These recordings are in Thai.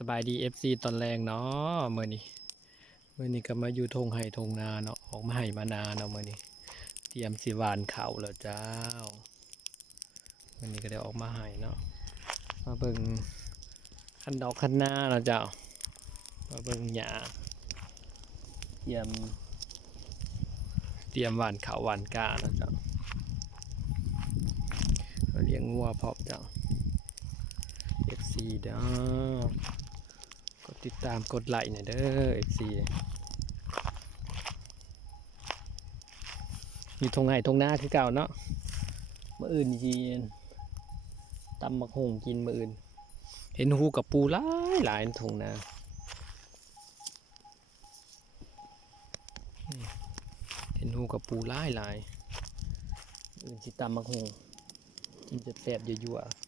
สบายดี FC ตอนแรงเนาะเมื่อนี้เมื่อนี้ก็มาอยู่ทงไห่ทงนาเนาะออกมาไห่มานาเนาะเมื่อนี้เตรียมสิหวานเขาแล้วเจ้าเมื่อนี้ก็ได้ออกมาไห่เนาะมาเบิ่งคันดอกคันนาเนาะเจ้ามาเบิ่งหญ้าเตรียม เตรียมหวานเขาหวานกาเนาะเจ้าเราเลี้ยงงัวพร้อมเจ้า FC เด้อ ติดตามกดไลค์หน่อยเด้อ FC อยู่ทงไห่ทงนาคือเก่าเนาะมื่ออื่นจีตำบักหงกินมื่ออื่น เห็นหูกับปูหลายหลายทงนาเห็นหูกับปูหลายหลายอื่นสิตำบักหงกินจะแสบๆยั่วๆ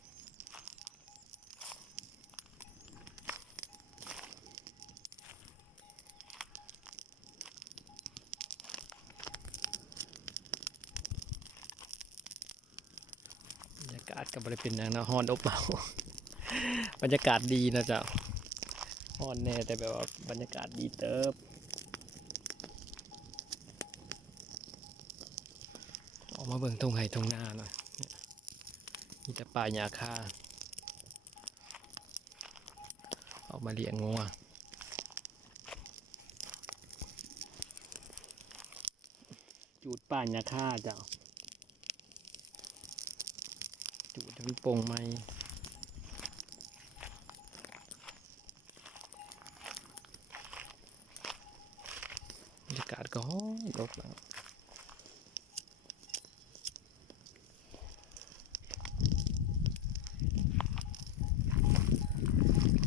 บรรยา กาศกับริเป็นอย่างนะฮอนอบเอาบรรยากาศดีนะจ๊ะฮอนแน่แต่แบบว่าบรรยากาศดีเติบออกมาเบิ่งตรงไห่ตรงนาหน่อยนี่ยมีแต่ป่าหญ้าคาออกมาเลี้ยงงัวจูดป่าหญ้าคาจ้ะ ให้มันโป่งไหมบรรยากาศก็ฮ้อนรกแล้ว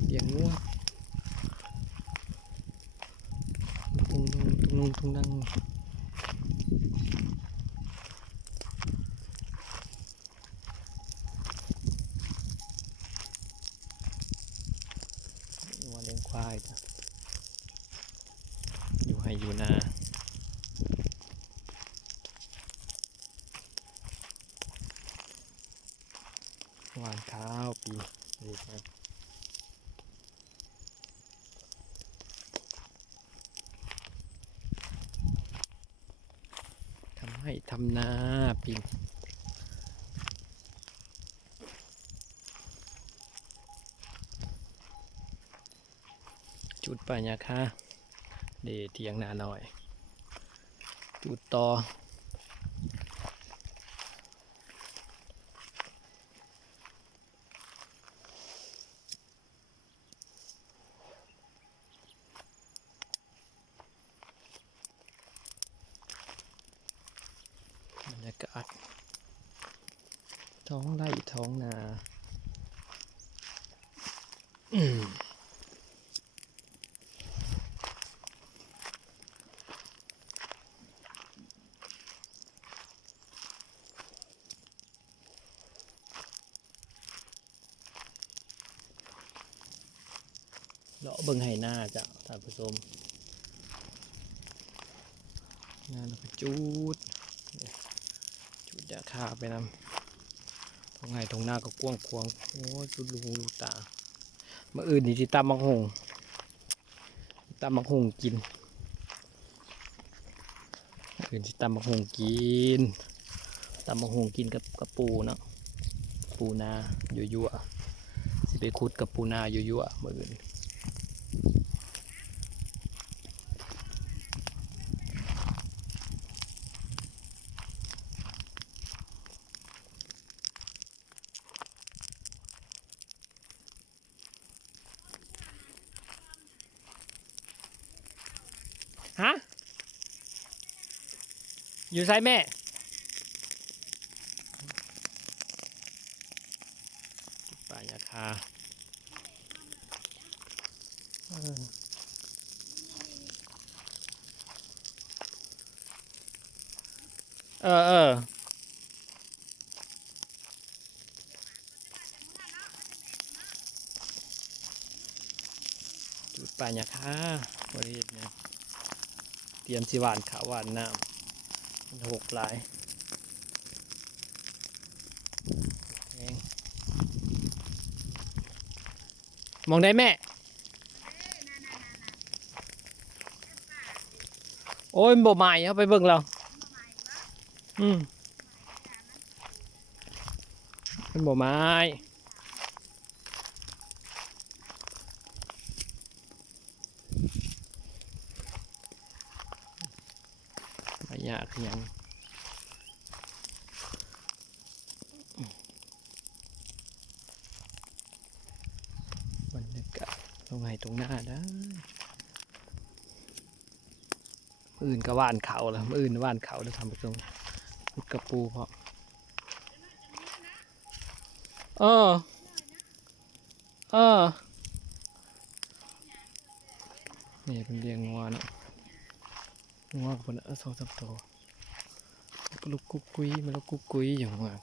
เสียงงัวตุงตุงตุงตุงนังงัวเลี้ยงควายจ้ะ อยู่นาหวานข้าวปีนี่ครับทำให้ทำนาปิงจุดไปนี่ยค่ะ เดเทียงนาหน่อย จุดต่อ บรรยากาศท้องไร่ท้องนา เลาะเบิ่งให้หน้าจ้ะท่านผู้ชมงานก็จูดจุดยาคาไปนำตรงไหนตรงหน้าก็กว้างควงโอ้ยจุดลูกหูลูตามื่ออื่นนี่ที่ตำมังหงตำมังหงกินอื่นที่ตำมังหงกินตำมังหงกินกับกับปูเนาะปูนายั่วๆสิไปคุดกับปูนายั่วๆมื่ออื่น ฮะ อยู่ไซแม่ ป่ายาคาเออ เออ จุดป่ายาคาบริเวณเนี่ยเตรียมสิหวานขาวหวานน้ำ หกหลายมองได้แม่ โอ้ยบ่ใหม่เขาไปเบิ่งเรา อืมเป็นบ่ไม้ากยังบรรยากาศตรงไหนตรงหน้าได้มื้ออื่นก็ว่านเขาแล้วมื้ออื่นว่านเขาแล้วทำไปตระตูพุดกระปูเพาะเออเออนี่เป็นเรียงงัวเนาะงัวกับคนเออสองสามตัว ลูกกุ๊กกุยมันลูกกุ๊กกุยอย่างว่า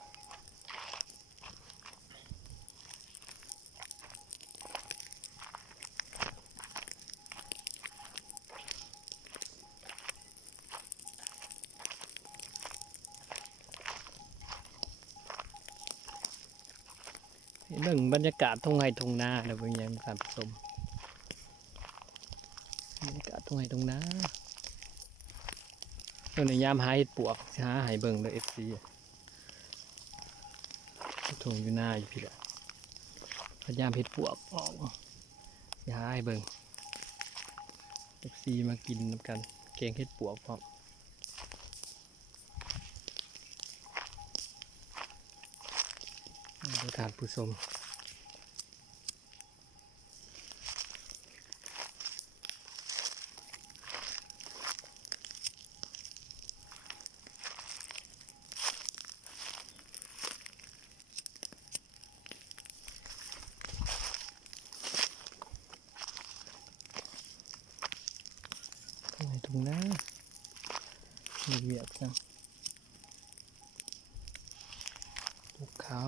เรื่องบรรยากาศทุ่งไร่ทุ่งนาแล้วเป็นยังการผสมบรรยากาศทุ่งไร่ทุ่งนา เรื่องในยามหาเห็ดปวกหาหายเบิ่งเลยเอฟซีทุ่งอยู่หน้าอยู่พี่แหละพยายามเห็ดปวกออกสิหาให้เบิ่งเอฟซีมากินนำกันแกงเห็ดปวกพร้อมบรรยากาศผู้ชม ไมตรงนั้นมีเวียกจังลูกเขา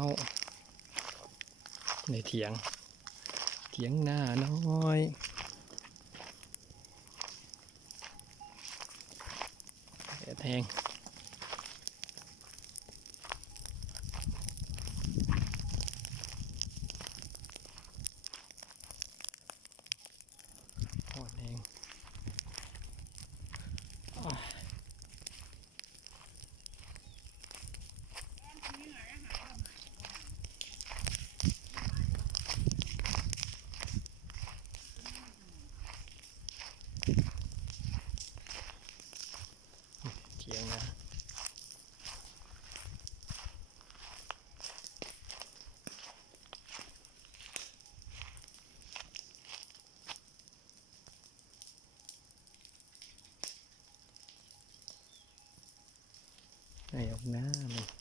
ในเถียง เถียงหน้าน้อยแดดแห้งอ่อนแห้ง เถียงนะไอ้ออกหน้ามัน